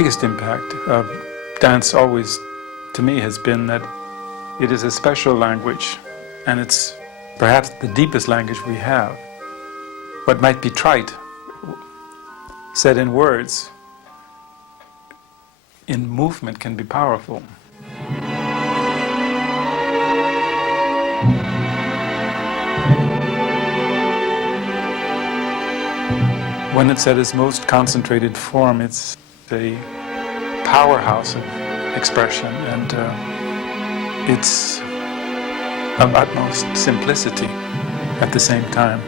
biggest impact of dance always, to me, has been that it is a special language, and it's perhaps the deepest language we have. What might be trite, said in words, in movement can be powerful. When it's at its most concentrated form, it's a powerhouse of expression, and it's of utmost simplicity at the same time.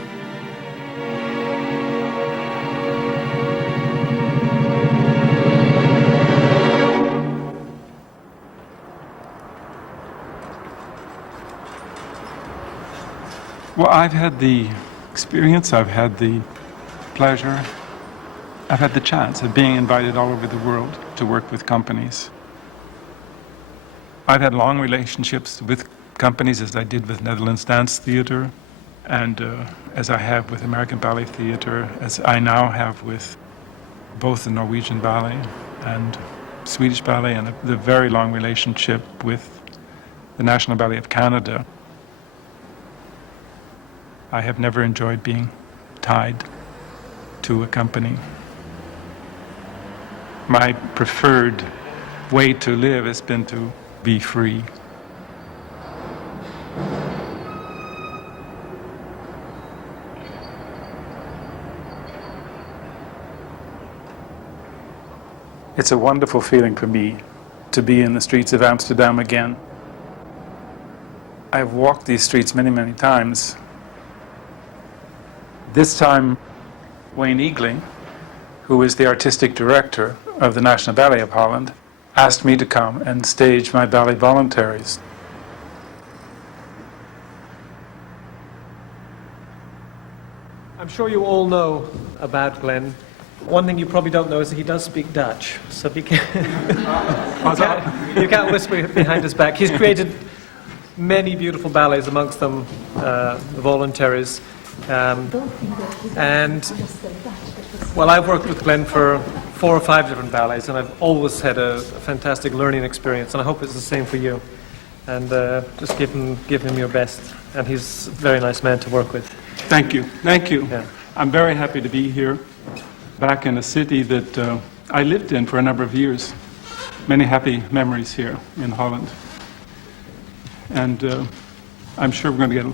Well, I've had the experience, I've had the pleasure, I've had the chance of being invited all over the world to work with companies. I've had long relationships with companies, as I did with Netherlands Dance Theatre, and as I have with American Ballet Theatre, as I now have with both the Norwegian Ballet and Swedish Ballet, and the very long relationship with the National Ballet of Canada. I have never enjoyed being tied to a company. My preferred way to live has been to be free. It's a wonderful feeling for me to be in the streets of Amsterdam again. I've walked these streets many, many times. This time, Wayne Eagling, who is the artistic director of the National Ballet of Holland, asked me to come and stage my ballet voluntaries. I'm sure you all know about Glen. One thing you probably don't know is that he does speak Dutch, so you can't whisper behind his back. He's created many beautiful ballets, amongst them the voluntaries. And, well, I've worked with Glen for 4 or 5 different ballets, and I've always had a fantastic learning experience, and I hope it's the same for you. And just give him your best. And he's a very nice man to work with. Thank you. Thank you. Yeah. I'm very happy to be here, back in a city that I lived in for a number of years. Many happy memories here in Holland. And I'm sure we're going to get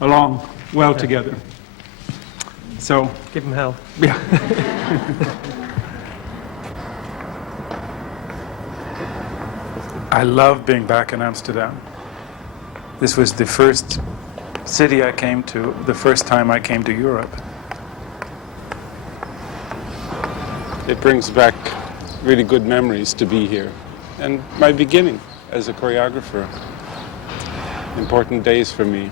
along well together. So give him hell. Yeah. I love being back in Amsterdam. This was the first city I came to, the first time I came to Europe. It brings back really good memories to be here. And my beginning as a choreographer. Important days for me.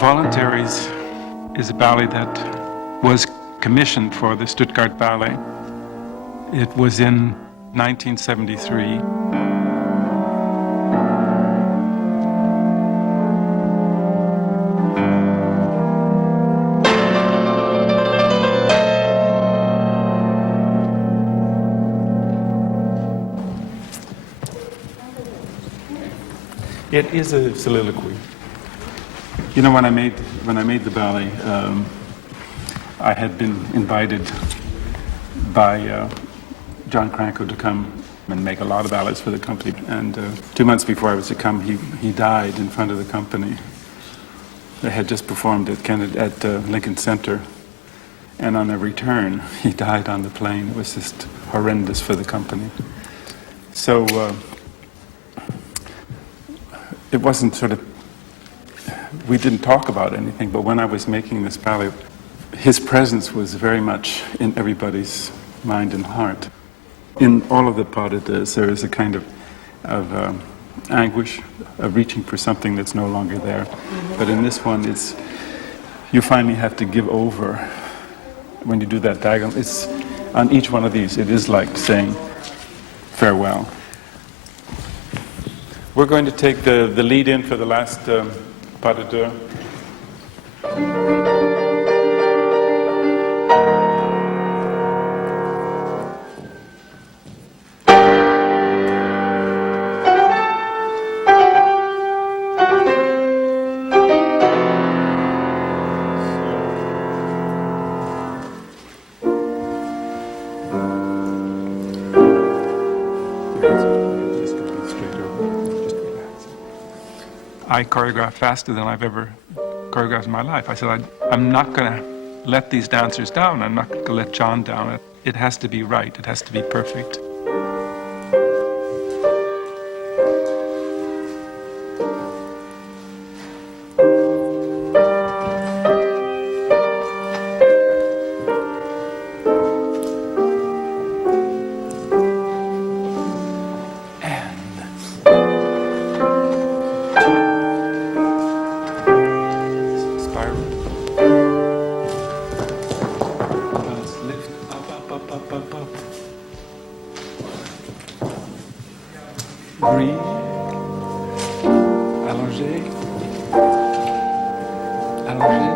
Voluntaries is a ballet that was commissioned for the Stuttgart Ballet. It was in 1973. It is a soliloquy. You know, when I made the ballet, I had been invited by John Cranko to come and make a lot of ballets for the company. And 2 months before I was to come, he died in front of the company. They had just performed at Lincoln Center. And on a return, he died on the plane. It was just horrendous for the company. So it wasn't sort of, we didn't talk about anything, but when I was making this ballet, his presence was very much in everybody's mind and heart. In all of the pas de deux, there is a kind of anguish, of reaching for something that's no longer there. But in this one, you finally have to give over. When you do that diagonal, it's on each one of these, it is like saying farewell. We're going to take the lead in for the last pas de deux. I choreographed faster than I've ever choreographed in my life. I said, I'm not going to let these dancers down. I'm not going to let John down. It has to be right. It has to be perfect. Breathe. Allongé. Allongé.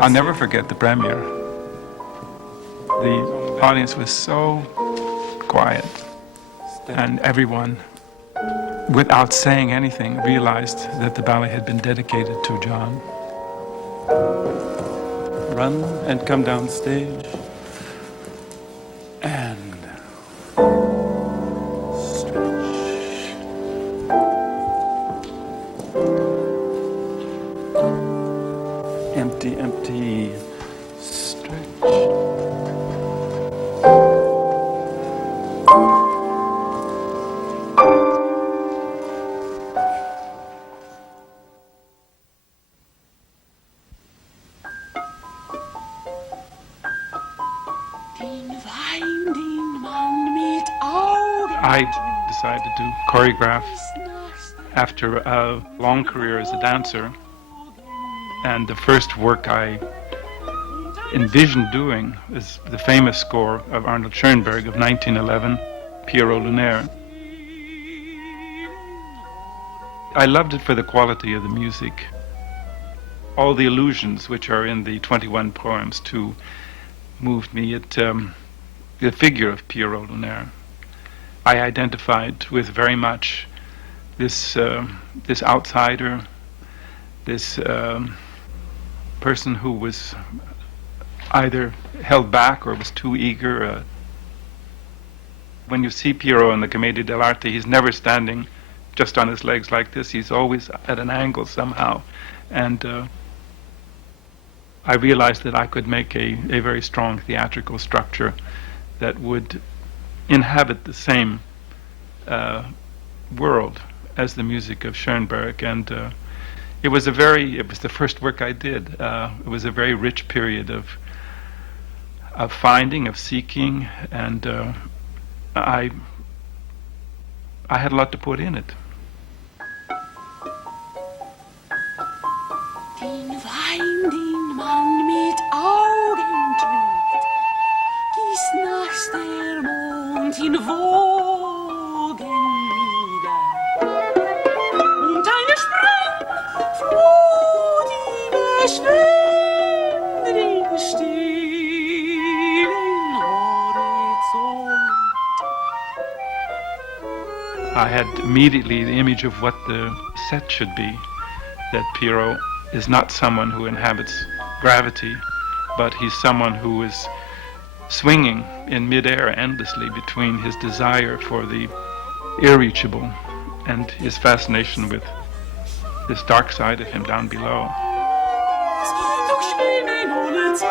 I'll never forget the premiere. The audience was so quiet, and everyone, without saying anything, realized that the ballet had been dedicated to John. Run and come down stage, and stretch. Empty, empty, stretch. I decided to choreograph after a long career as a dancer, and the first work I envisioned doing was the famous score of Arnold Schoenberg of 1911, Pierrot Lunaire. I loved it for the quality of the music. All the allusions which are in the 21 poems too moved me. The figure of Pierrot Lunaire, I identified with very much this outsider, this person who was either held back or was too eager. When you see Pierrot in the Commedia dell'arte, he's never standing just on his legs like this. He's always at an angle somehow. And I realized that I could make a very strong theatrical structure that would inhabit the same world as the music of Schoenberg. And it was the first work I did. It was a very rich period of finding, of seeking, and I had a lot to put in it. Den Wein, den man mit Augen trinkt, gießt nachts der Mond in Wogen. I had immediately the image of what the set should be, that Pierrot is not someone who inhabits gravity, but he's someone who is swinging in midair endlessly between his desire for the irreachable and his fascination with this dark side of him down below. Doch schwimmen ohne Zeit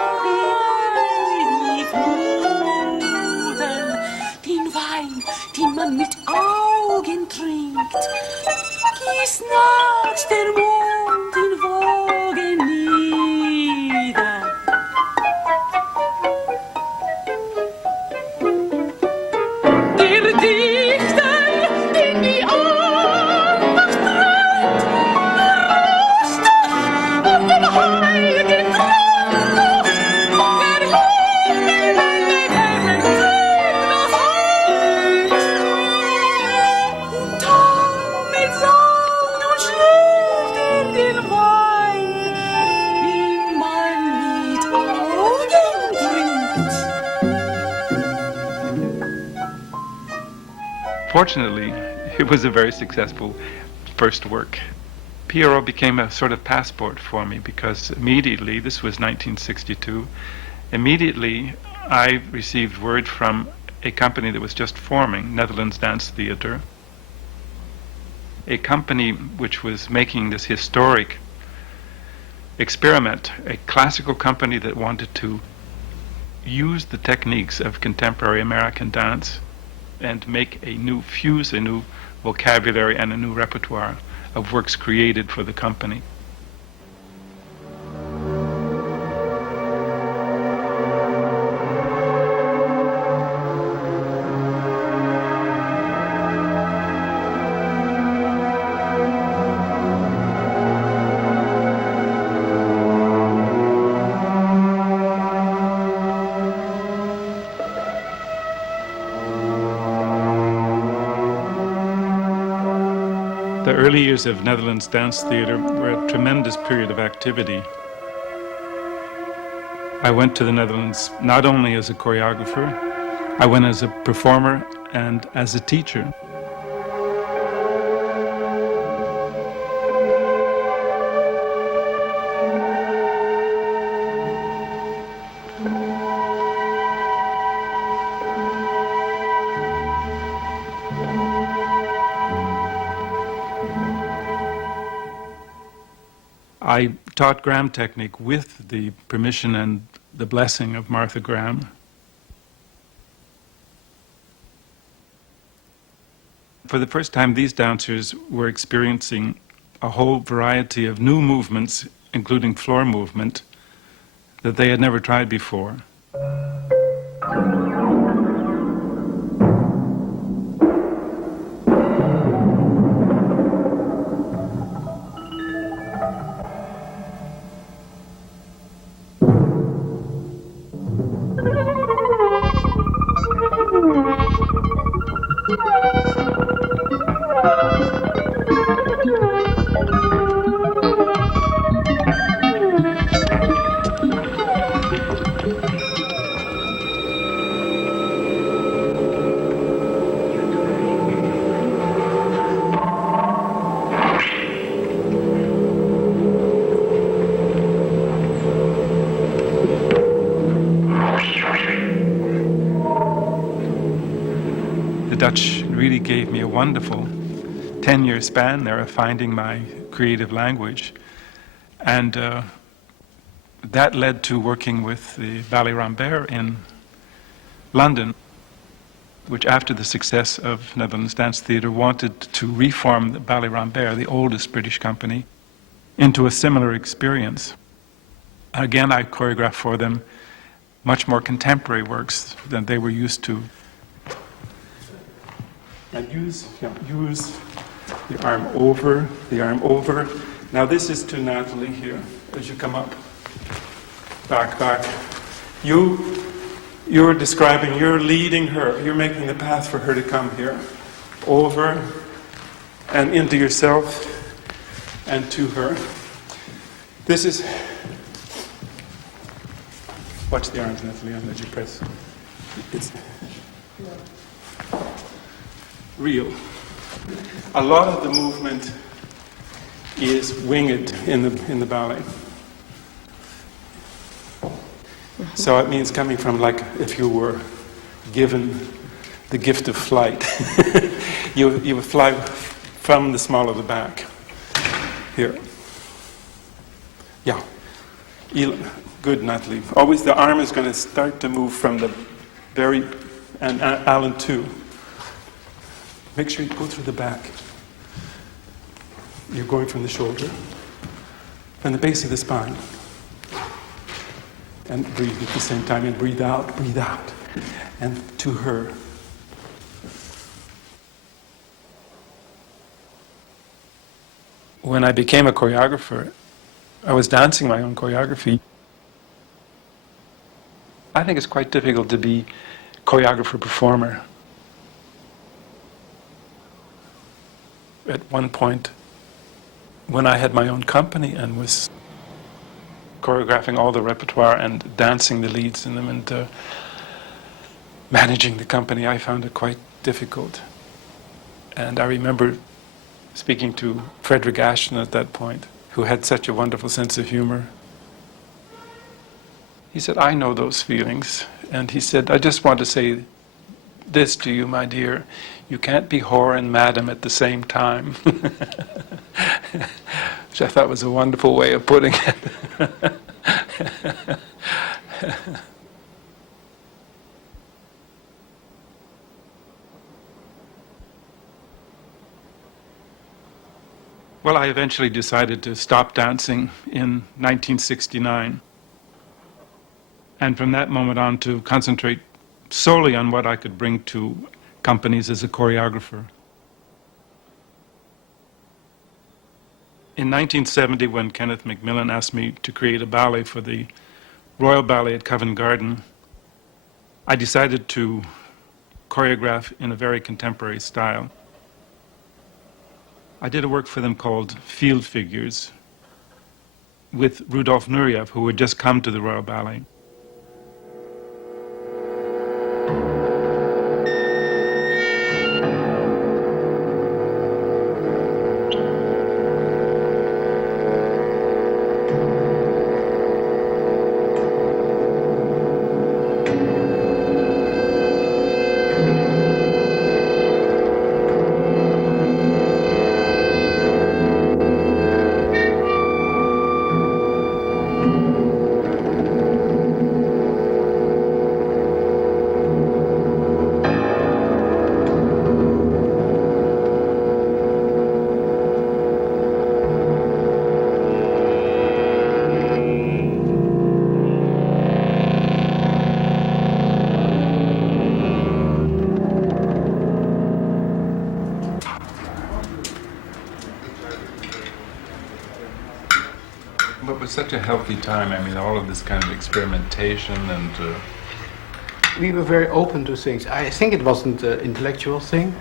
die Fluten, den Wein, den man mit Augen trinkt, gießt nachts der Mond in Wogen nieder. Der Dichter, den die Andacht treibt, berostet auf dem heiligen Thron. Der Himmel trägt das Heil. Und damit saugt und schluckt den Wein, wie man mit Augen trinkt. Fortunately, it was a very successful first work. Pierrot became a sort of passport for me because immediately, this was 1962, immediately I received word from a company that was just forming, Netherlands Dance Theatre, a company which was making this historic experiment, a classical company that wanted to use the techniques of contemporary American dance and fuse a new vocabulary and a new repertoire of works created for the company. The early years of Netherlands Dance Theatre were a tremendous period of activity. I went to the Netherlands not only as a choreographer, I went as a performer and as a teacher. I taught Graham technique with the permission and the blessing of Martha Graham. For the first time, these dancers were experiencing a whole variety of new movements, including floor movement, that they had never tried before. The Dutch really gave me a wonderful 10-year span there of finding my creative language. And that led to working with the Ballet Rambert in London, which after the success of Netherlands Dance Theatre wanted to reform the Ballet Rambert, the oldest British company, into a similar experience. Again, I choreographed for them much more contemporary works than they were used to. And use the arm over, the arm over. Now this is to Natalie here, as you come up. Back, back. You're describing, you're leading her, you're making the path for her to come here. Over and into yourself and to her. This is, watch the arms, Natalie, I'll let you press. It's real. A lot of the movement is winged in the ballet. So it means coming from, like, if you were given the gift of flight. you would fly from the small of the back. Here. Yeah. Good, Natalie. Always the arm is going to start to move from the very, and Alan too. Make sure you go through the back. You're going from the shoulder, from the base of the spine. And breathe at the same time, and breathe out, and to her. When I became a choreographer, I was dancing my own choreography. I think it's quite difficult to be choreographer-performer. At one point, when I had my own company and was choreographing all the repertoire and dancing the leads in them and managing the company, I found it quite difficult. And I remember speaking to Frederick Ashton at that point, who had such a wonderful sense of humor. He said, I know those feelings. And he said, I just want to say this to you, my dear. You can't be whore and madam at the same time. Which I thought was a wonderful way of putting it. Well, I eventually decided to stop dancing in 1969. And from that moment on to concentrate solely on what I could bring to companies as a choreographer. In 1970, when Kenneth Macmillan asked me to create a ballet for the Royal Ballet at Covent Garden, I decided to choreograph in a very contemporary style. I did a work for them called Field Figures with Rudolf Nureyev, who had just come to the Royal Ballet. But it was such a healthy time. I mean, all of this kind of experimentation and... We were very open to things. I think it wasn't an intellectual thing.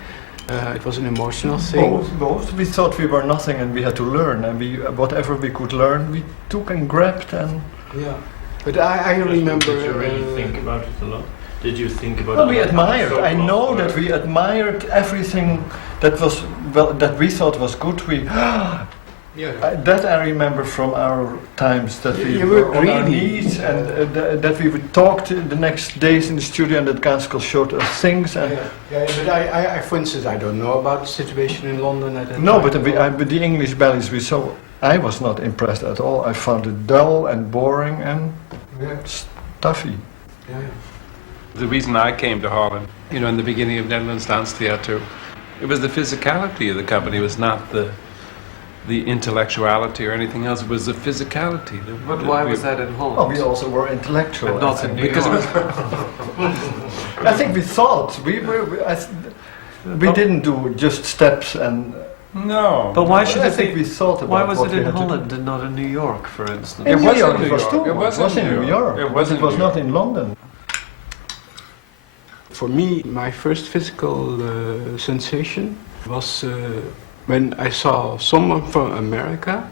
It was an emotional thing. Both. We thought we were nothing and we had to learn. And whatever we could learn, we took and grabbed and... Yeah. But I remember... Did you really think about it a lot? Did you think about Well, it? we admired. I know that we admired everything that was, well, that we thought was good. That I remember from our times, that we were on our knees and that we would talk the next days in the studio and that Gaskell showed us things. And but I, for instance, I don't know about the situation in London at that no, time. but with the English ballets we saw, I was not impressed at all. I found it dull and boring and stuffy. Yeah. The reason I came to Holland, you know, in the beginning of Netherlands Dance Theatre, it was the physicality of the company. It was not the intellectuality or anything else. It was the physicality. But why was that in Holland? Oh, we also were intellectual. But not in New because York. I think we thought we didn't do just steps and. No. But why should I it think be? we thought about Why was what it we in had to do. Holland and not in New York, for instance? In It New was York in New it was York. too. It was in New York. It was But in it was New not York. in London. For me, my first physical sensation was when I saw someone from America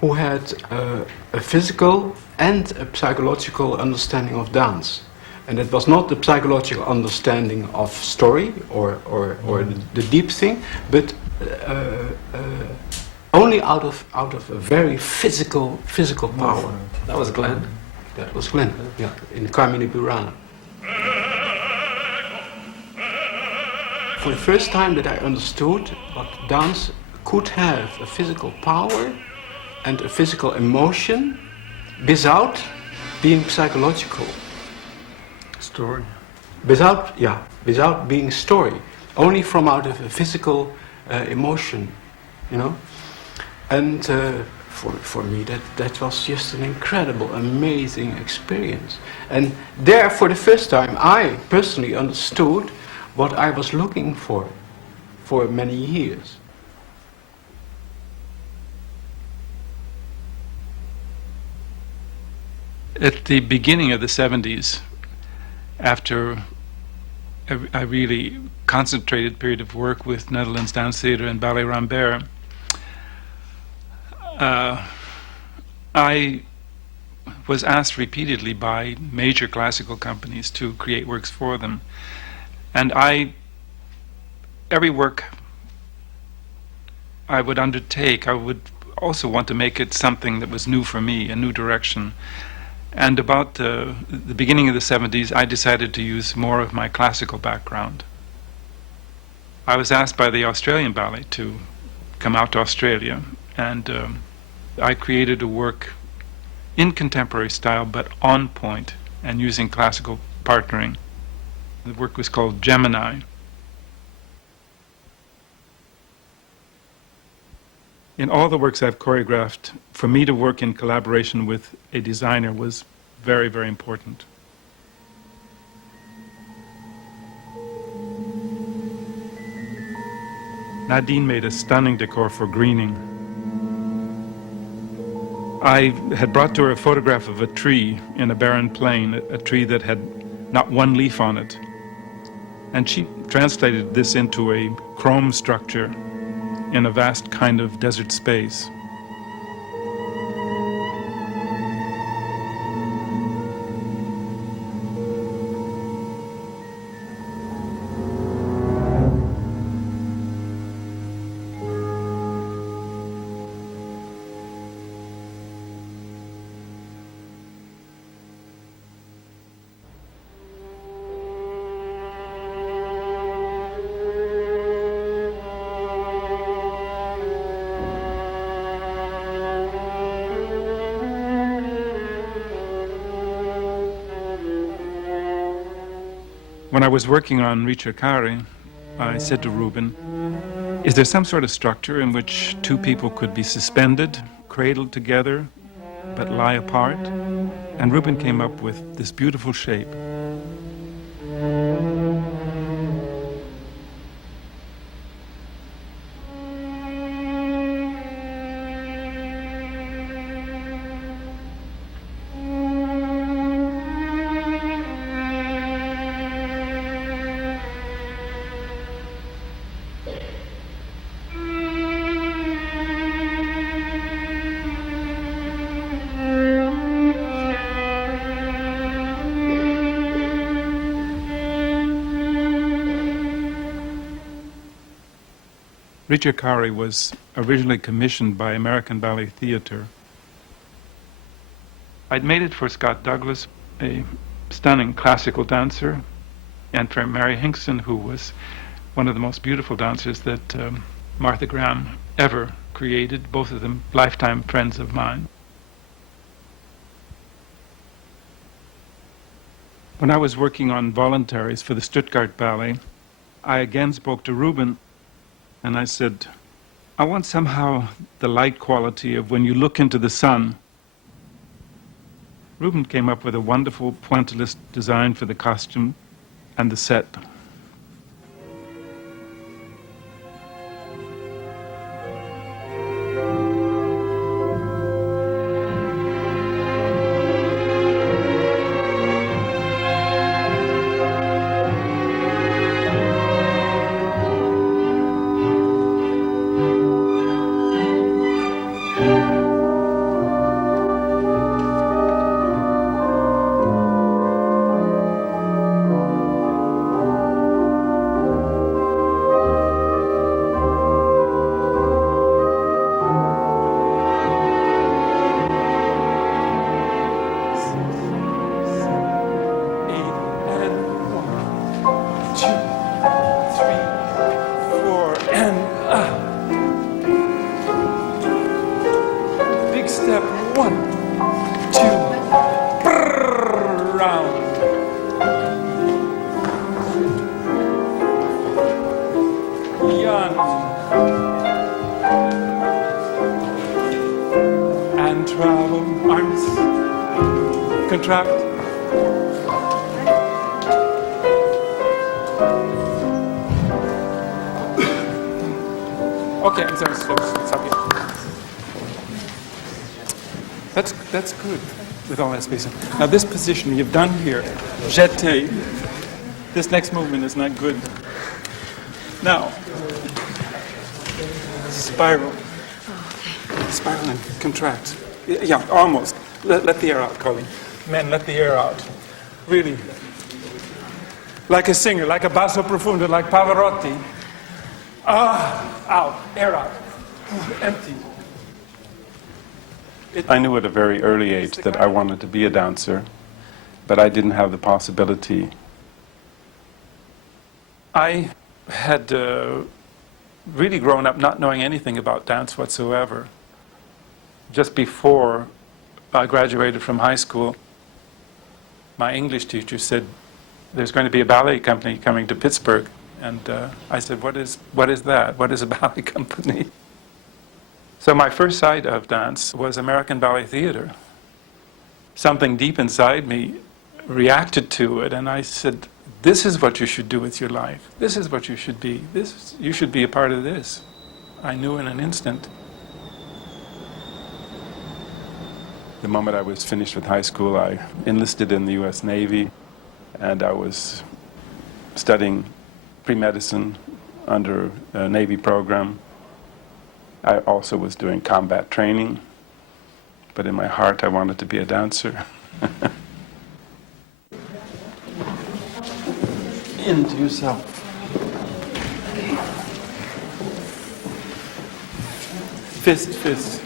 who had a physical and a psychological understanding of dance. And it was not the psychological understanding of story or the deep thing, but only out of a very physical power. That was Glen. That was Glen, yeah, in Carmine Burana. For the first time that I understood what dance could have a physical power and a physical emotion without being psychological. Story. Without being story. Only from out of a physical emotion, you know. And for me that was just an incredible, amazing experience. And there, for the first time, I personally understood what I was looking for many years. At the beginning of the 70s, after a really concentrated period of work with Netherlands Dance Theatre and Ballet Rambert, I was asked repeatedly by major classical companies to create works for them. And every work I would undertake, I would also want to make it something that was new for me, a new direction. And about the beginning of the 70s, I decided to use more of my classical background. I was asked by the Australian Ballet to come out to Australia, and I created a work in contemporary style, but on point, and using classical partnering. The work was called Gemini. In all the works I've choreographed, for me to work in collaboration with a designer was very, very important. Nadine made a stunning decor for Greening. I had brought to her a photograph of a tree in a barren plain, a tree that had not one leaf on it. And she translated this into a chrome structure in a vast kind of desert space. When I was working on Ricercare, I said to Ruben, is there some sort of structure in which two people could be suspended, cradled together, but lie apart? And Ruben came up with this beautiful shape. Ricercare was originally commissioned by American Ballet Theatre. I'd made it for Scott Douglas, a stunning classical dancer, and for Mary Hinkson, who was one of the most beautiful dancers that Martha Graham ever created, both of them lifetime friends of mine. When I was working on voluntaries for the Stuttgart Ballet, I again spoke to Ruben, and I said, I want somehow the light quality of when you look into the sun. Ruben came up with a wonderful pointillist design for the costume and the set. 1. And travel. Arms. Contract. Okay, I'm sorry, stop here. That's good with all that spacing. Now this position you've done here, jeté. This next movement is not good. Now, spiral. Spiral and contract. Yeah, almost. Let the air out, Colleen. Men, let the air out. Really. Like a singer, like a basso profundo, like Pavarotti. Out, air out. Empty. I knew at a very early age that I wanted to be a dancer, but I didn't have the possibility. I had really grown up not knowing anything about dance whatsoever. Just before I graduated from high school, my English teacher said, there's going to be a ballet company coming to Pittsburgh. And I said, what is that? What is a ballet company? So my first sight of dance was American Ballet Theater. Something deep inside me reacted to it, and I said, this is what you should do with your life. This is what you should be. You should be a part of this. I knew in an instant. The moment I was finished with high school, I enlisted in the U.S. Navy, and I was studying pre-medicine under a Navy program. I also was doing combat training, but in my heart I wanted to be a dancer. Into yourself. Fist, fist.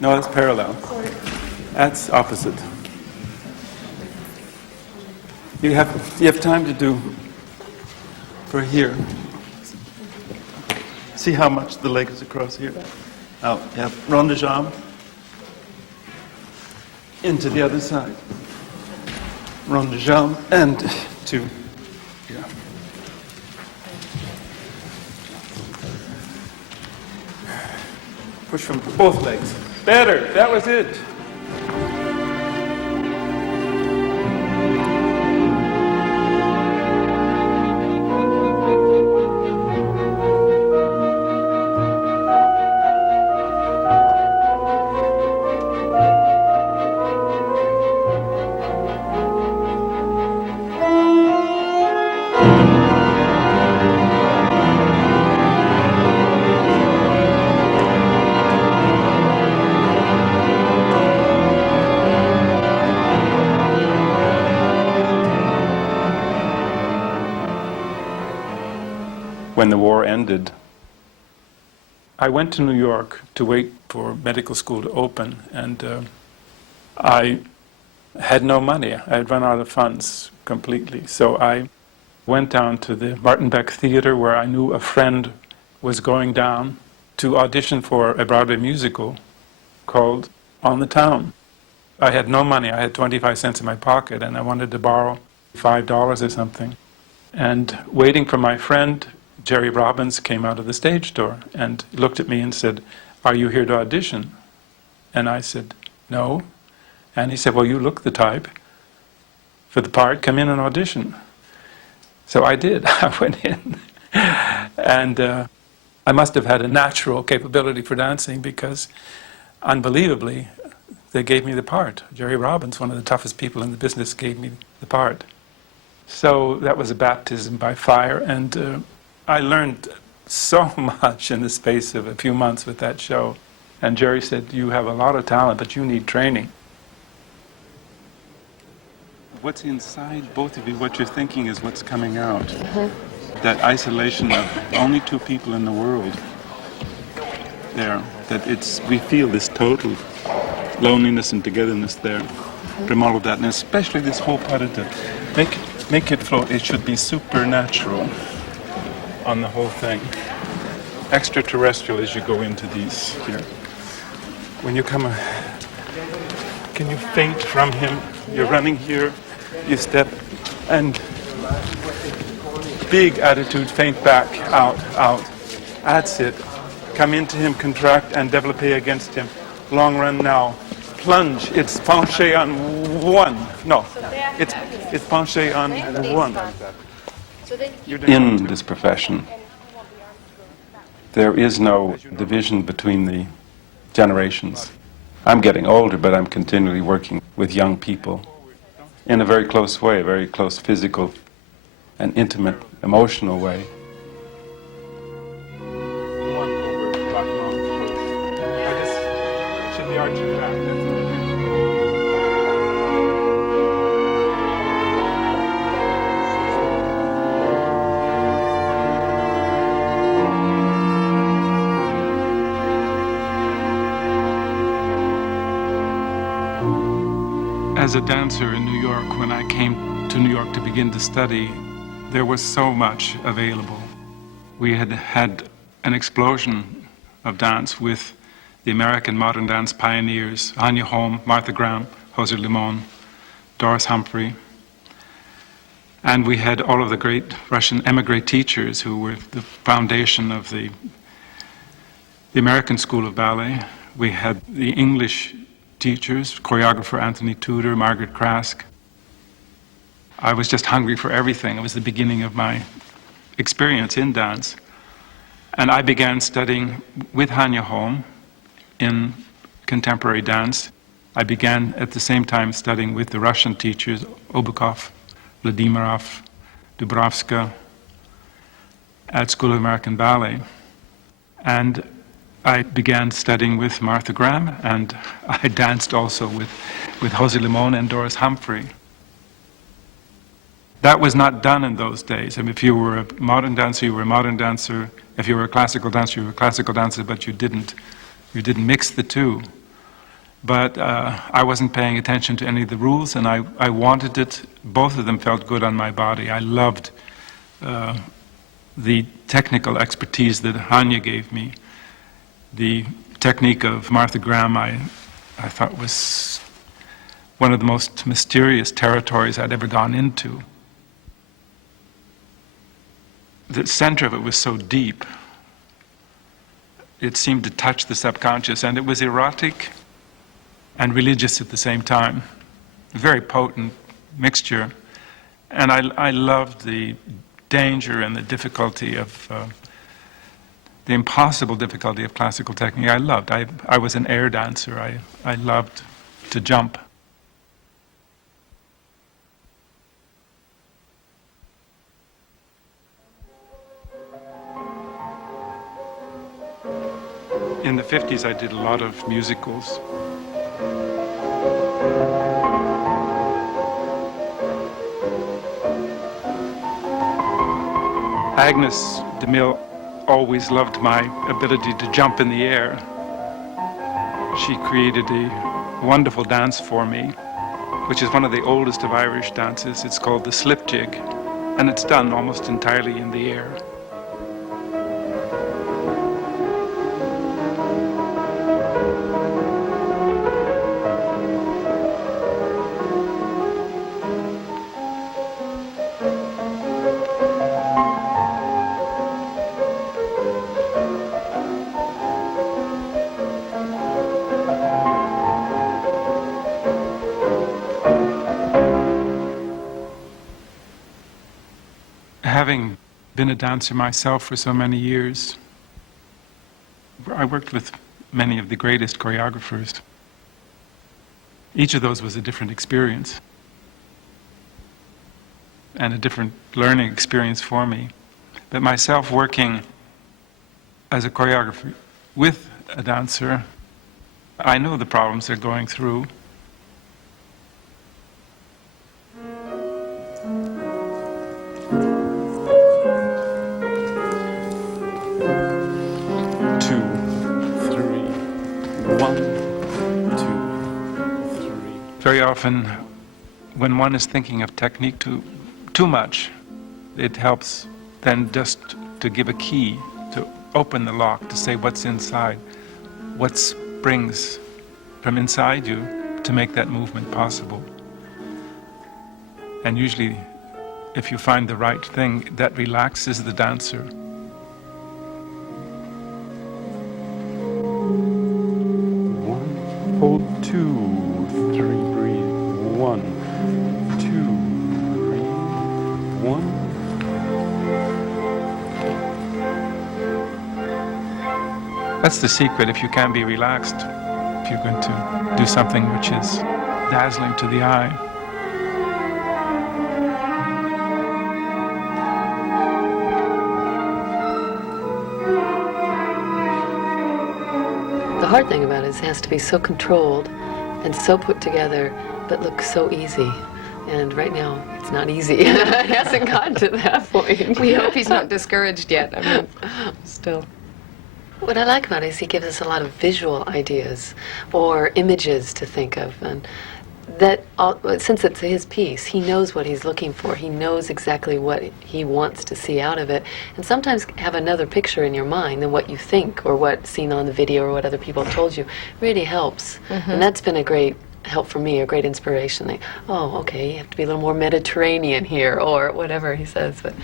No, that's parallel. That's opposite. You have time to do for here. See how much the leg is across here? Out. Yeah. Rond de jambe. Into the other side. Rond de jambe and to here. Push from both legs. Better. That was it. When the war ended, I went to New York to wait for medical school to open, and I had no money. I had run out of funds completely. So I went down to the Martin Beck Theater, where I knew a friend was going down to audition for a Broadway musical called On the Town. I had no money. I had 25 cents in my pocket, and I wanted to borrow $5 or something. And waiting for my friend, Jerry Robbins, came out of the stage door and looked at me and said, "Are you here to audition?" And I said, "No." And he said, "Well, you look the type for the part. Come in and audition." So I did. I went in. And I must have had a natural capability for dancing, because unbelievably, they gave me the part. Jerry Robbins, one of the toughest people in the business, gave me the part. So that was a baptism by fire, and I learned so much in the space of a few months with that show. And Jerry said, "You have a lot of talent, but you need training." What's inside both of you, what you're thinking, is what's coming out. That isolation of only two people in the world there, that we feel this total loneliness and togetherness there from all of that, and especially this whole part of the make it flow. It should be supernatural on the whole thing. Extraterrestrial as you go into these here. When you come, can you faint from him? You're running here, you step, and big attitude, feint back, out, out. That's it. Come into him, contract, and développé against him. Long run now. Plunge. It's penché on one. No, it's penché on one. In this profession, there is no division between the generations. I'm getting older, but I'm continually working with young people in a very close way, a very close physical and intimate, emotional way. As a dancer in New York, when I came to New York to begin to study, there was so much available. We had had an explosion of dance with the American modern dance pioneers, Anya Holm, Martha Graham, Jose Limon, Doris Humphrey. And we had all of the great Russian émigré teachers who were the foundation of the American School of Ballet. We had the English teachers, choreographer Anthony Tudor, Margaret Krask. I was just hungry for everything. It was the beginning of my experience in dance. And I began studying with Hanya Holm in contemporary dance. I began at the same time studying with the Russian teachers, Obukov, Vladimirov, Dubrovska, at School of American Ballet. And I began studying with Martha Graham, and I danced also with Jose Limon and Doris Humphrey. That was not done in those days. I mean, if you were a modern dancer, you were a modern dancer. If you were a classical dancer, you were a classical dancer, but you didn't mix the two. But I wasn't paying attention to any of the rules, and I wanted it. Both of them felt good on my body. I loved the technical expertise that Hanya gave me. The technique of Martha Graham, I thought was one of the most mysterious territories I'd ever gone into. The center of it was so deep. It seemed to touch the subconscious, and it was erotic and religious at the same time. A very potent mixture. And I loved the danger and the difficulty of the impossible difficulty of classical technique. I was an air dancer. I loved to jump. In the 50s, I did a lot of musicals. Agnes de Mille always loved my ability to jump in the air. She created a wonderful dance for me, which is one of the oldest of Irish dances. It's called the slip jig, and it's done almost entirely in the air. Having been a dancer myself for so many years, I worked with many of the greatest choreographers. Each of those was a different experience and a different learning experience for me. But myself working as a choreographer with a dancer, I know the problems they're going through. Very often, when one is thinking of technique too much, it helps then just to give a key, to open the lock, to say what's inside, what springs from inside you to make that movement possible. And usually if you find the right thing that relaxes the dancer. One, hold 2, 3, breathe. 1, 2, breathe. 1. That's the secret. If you can be relaxed, if you're going to do something which is dazzling to the eye. The hard thing about it is it has to be so controlled and so put together, but look so easy. And right now, it's not easy. It hasn't gotten to that point. We hope he's not discouraged yet. I mean, still. What I like about it is he gives us a lot of visual ideas or images to think of. And that, since it's his piece, he knows what he's looking for. He knows exactly what he wants to see out of it. And sometimes have another picture in your mind than what you think or what's seen on the video or what other people have told you really helps. Mm-hmm. And that's been a great help for me, a great inspiration. Like, oh, okay, you have to be a little more Mediterranean here or whatever he says. But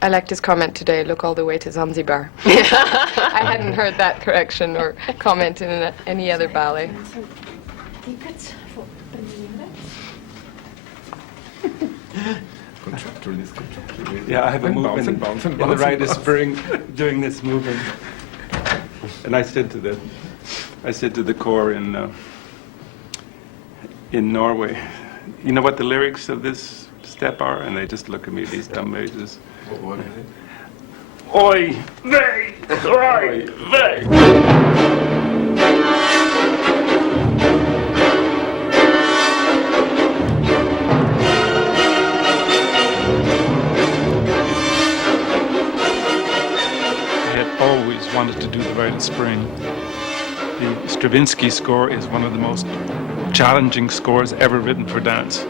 I liked his comment today, look all the way to Zanzibar. I hadn't heard that correction or comment in any other ballet. Yeah, I have a movement in the right spring doing this movement. And I said to the choir in Norway, you know what the lyrics of this step are? And they just look at me, these dumb faces. What is it? Oi, vey, oi, vey. I had always wanted to do the Rite of Spring. The Stravinsky score is one of the most challenging scores ever written for dance.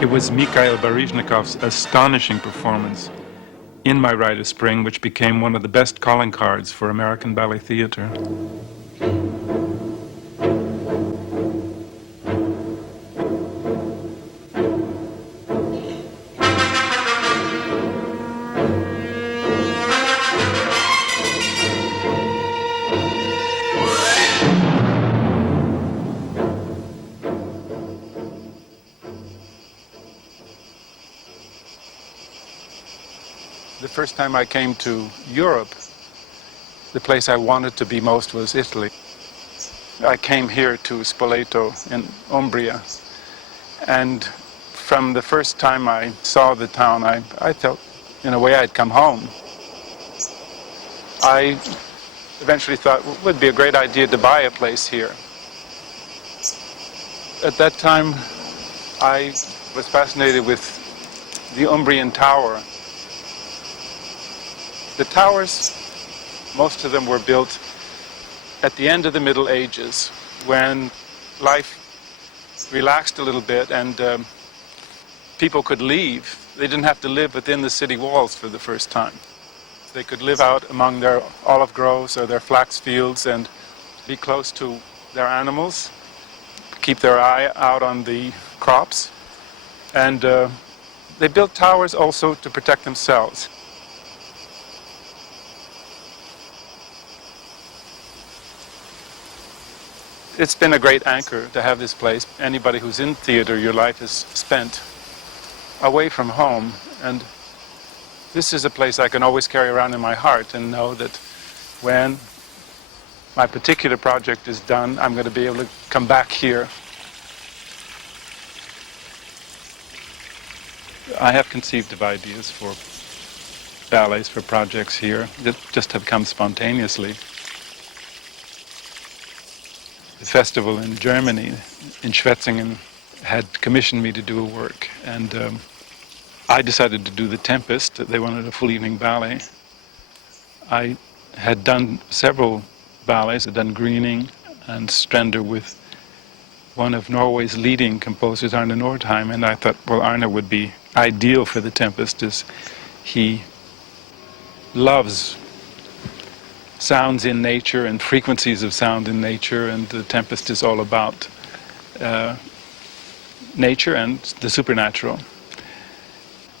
It was Mikhail Baryshnikov's astonishing performance in My Rite of Spring, which became one of the best calling cards for American ballet theater. The first time I came to Europe, the place I wanted to be most was Italy. I came here to Spoleto in Umbria, and from the first time I saw the town, I felt, in a way, I'd come home. I eventually thought it would be a great idea to buy a place here. At that time, I was fascinated with the Umbrian Tower. The towers, most of them were built at the end of the Middle Ages, when life relaxed a little bit and people could leave. They didn't have to live within the city walls for the first time. They could live out among their olive groves or their flax fields and be close to their animals, keep their eye out on the crops. And they built towers also to protect themselves. It's been a great anchor to have this place. Anybody who's in theater, your life is spent away from home. And this is a place I can always carry around in my heart and know that when my particular project is done, I'm going to be able to come back here. I have conceived of ideas for ballets, for projects here that just have come spontaneously. The festival in Germany, in Schwetzingen, had commissioned me to do a work, and I decided to do The Tempest. They wanted a full evening ballet. I had done several ballets. I'd done Greening and Strender with one of Norway's leading composers, Arne Nordheim, and I thought, well, Arne would be ideal for The Tempest, as he loves sounds in nature and frequencies of sound in nature, and The Tempest is all about nature and the supernatural.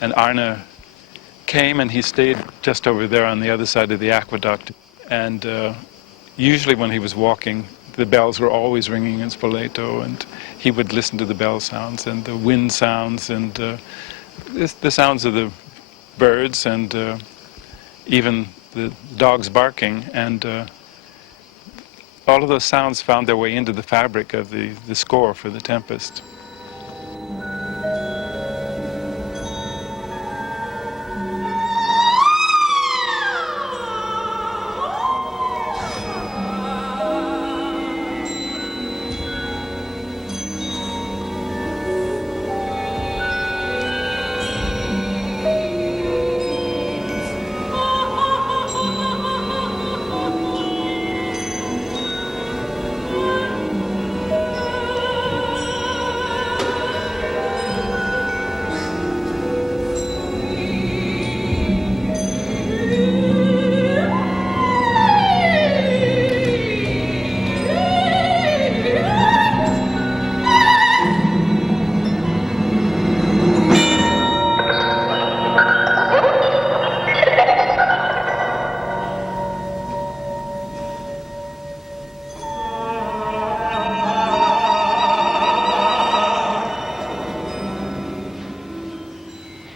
And Arne came and he stayed just over there on the other side of the aqueduct. And usually when he was walking, the bells were always ringing in Spoleto, and he would listen to the bell sounds and the wind sounds and the sounds of the birds and even the dogs barking. And all of those sounds found their way into the fabric of the score for The Tempest.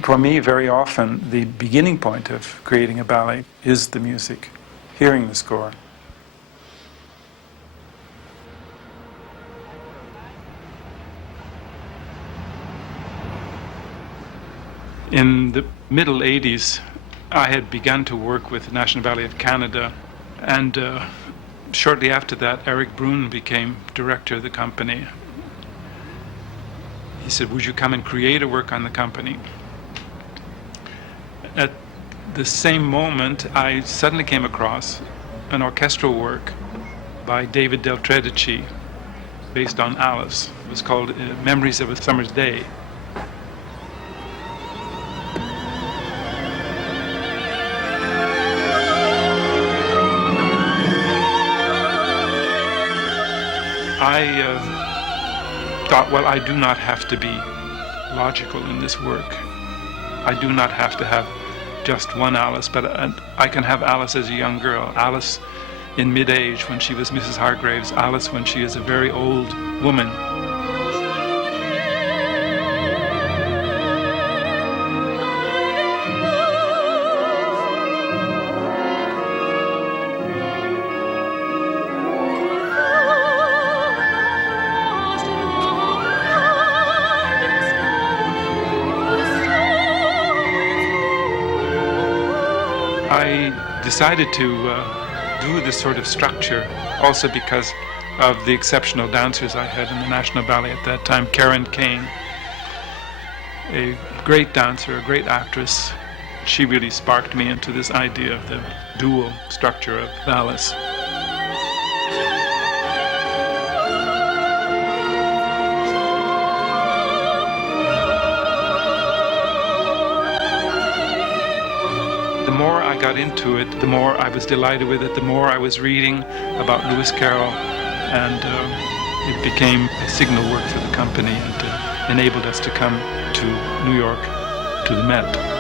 For me, very often, the beginning point of creating a ballet is the music, hearing the score. In the middle 80s, I had begun to work with the National Ballet of Canada, and shortly after that, Eric Brun became director of the company. He said, "Would you come and create a work on the company?" At the same moment, I suddenly came across an orchestral work by David Del Tredici, based on Alice. It was called Memories of a Summer's Day. I thought, well, I do not have to be logical in this work. I do not have to have just one Alice, but I can have Alice as a young girl, Alice in mid-age when she was Mrs. Hargraves, Alice when she is a very old woman. I decided to do this sort of structure also because of the exceptional dancers I had in the National Ballet at that time. Karen Kane, a great dancer, a great actress. She really sparked me into this idea of the dual structure of Alice. The more I got into it, the more I was delighted with it, the more I was reading about Lewis Carroll, and it became a signal work for the company and enabled us to come to New York, to the Met.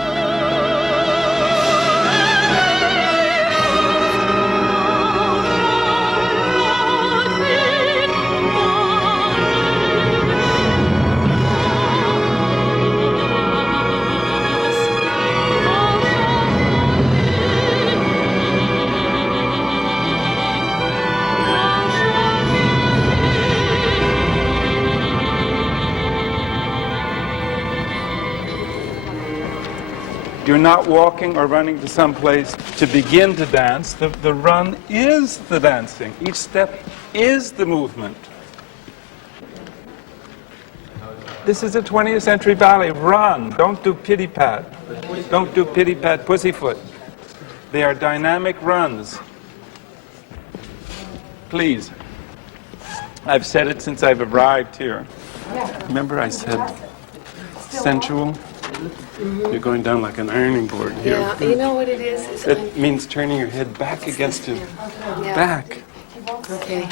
You're not walking or running to some place to begin to dance. The run is the dancing. Each step is the movement. This is a 20th century ballet. Run. Don't do pity-pat. Don't do pity-pat pussyfoot. They are dynamic runs. Please. I've said it since I've arrived here. Remember I said sensual? You're going down like an ironing board here. Yeah, you know what it is? It means turning your head back against him. Yeah. Back. Okay.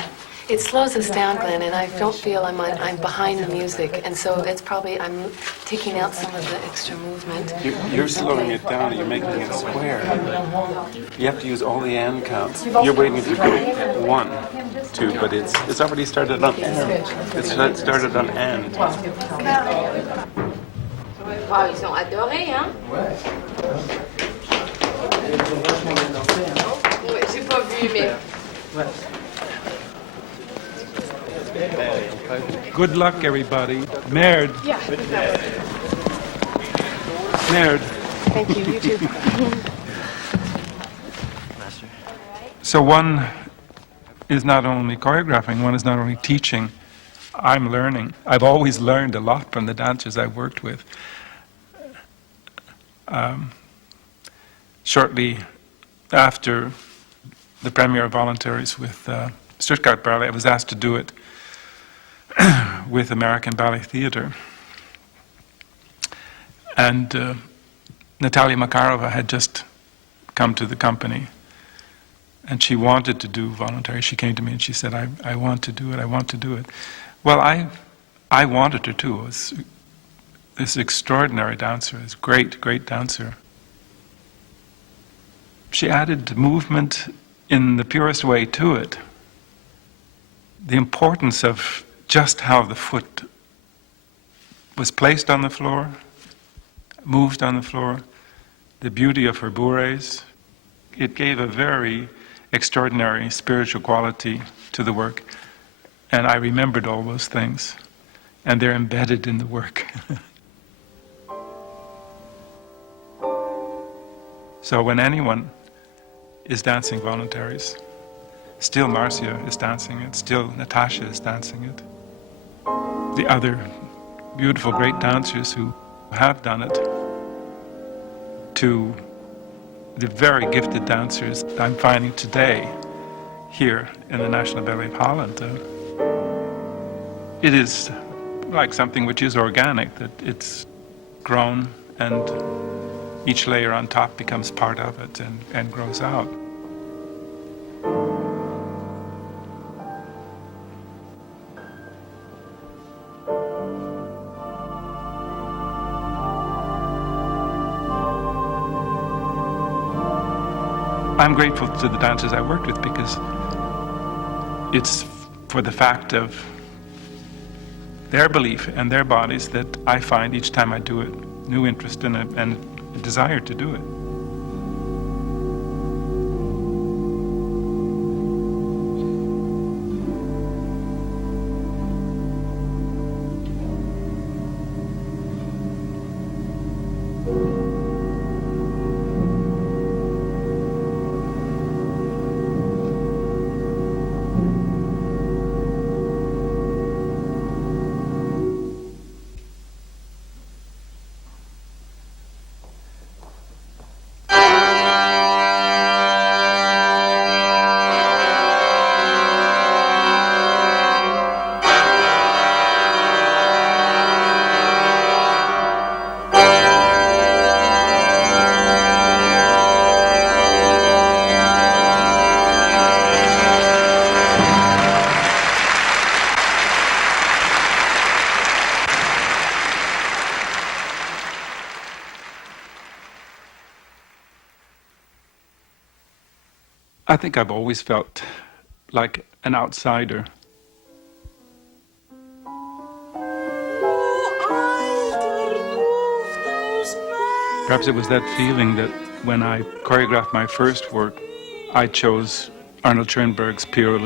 It slows us down, Glenn, and I don't feel I'm behind the music, and so it's probably I'm taking out some of the extra movement. You're slowing it down, you're making it square. You have to use all the and counts. You're waiting to go 1, 2, but it's already started on and. It's started on and. Wow, ils ont adoré, hein? Ouais, j'ai pas vu, mais... Good luck, everybody. Merd. Yeah. Merd. Thank you, you too. So one is not only choreographing, one is not only teaching, I'm learning. I've always learned a lot from the dancers I've worked with. Shortly after the premiere of Voluntaries with Stuttgart Ballet, I was asked to do it with American Ballet Theatre. And Natalia Makarova had just come to the company, and she wanted to do Voluntary. She came to me and she said, I want to do it, I want to do it. Well, I wanted her too. It was this extraordinary dancer, this great, great dancer. She added movement in the purest way to it. The importance of just how the foot was placed on the floor, moved on the floor, the beauty of her bourrées. It gave a very extraordinary spiritual quality to the work. And I remembered all those things. And they're embedded in the work. So when anyone is dancing Voluntaries, still Marcia is dancing it, still Natasha is dancing it. The other beautiful, great dancers who have done it, to the very gifted dancers I'm finding today here in the National Ballet of Holland. It is like something which is organic, that it's grown and each layer on top becomes part of it and grows out. I'm grateful to the dancers I worked with because it's for the fact of their belief and their bodies that I find each time I do it new interest in it and a desire to do it. I think I've always felt like an outsider. Perhaps it was that feeling that when I choreographed my first work, I chose Arnold Schoenberg's Pierrot.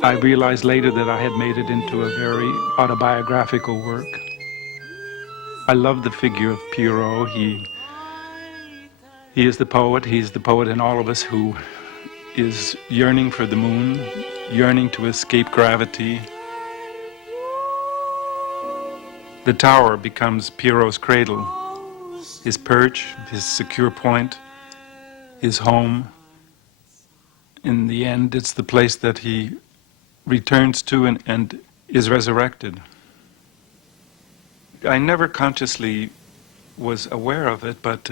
I realized later that I had made it into a very autobiographical work. I love the figure of Pierrot. He is the poet. He's the poet in all of us who is yearning for the moon, yearning to escape gravity. The tower becomes Pierrot's cradle, his perch, his secure point, his home. In the end, it's the place that he returns to and is resurrected. I never consciously was aware of it, but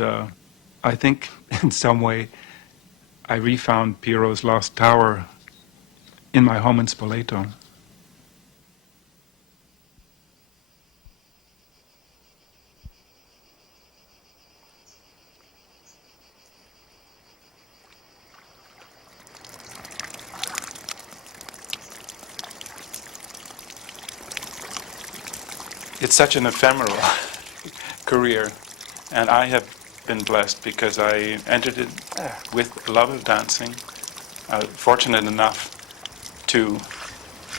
I think in some way I refound Pierrot's lost tower in my home in Spoleto. It's such an ephemeral career, and I have been blessed because I entered it with a love of dancing. Fortunate enough to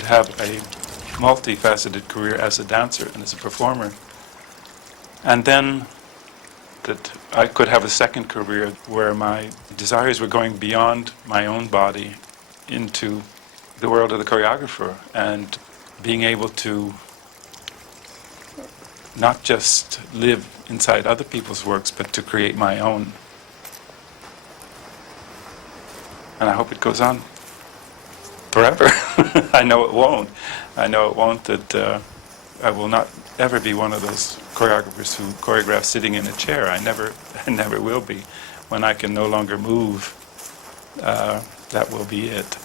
have a multifaceted career as a dancer and as a performer. And then that I could have a second career where my desires were going beyond my own body into the world of the choreographer and being able to not just live inside other people's works, but to create my own. And I hope it goes on forever. I know it won't. I know it won't, that I will not ever be one of those choreographers who choreograph sitting in a chair. I never will be. When I can no longer move, that will be it.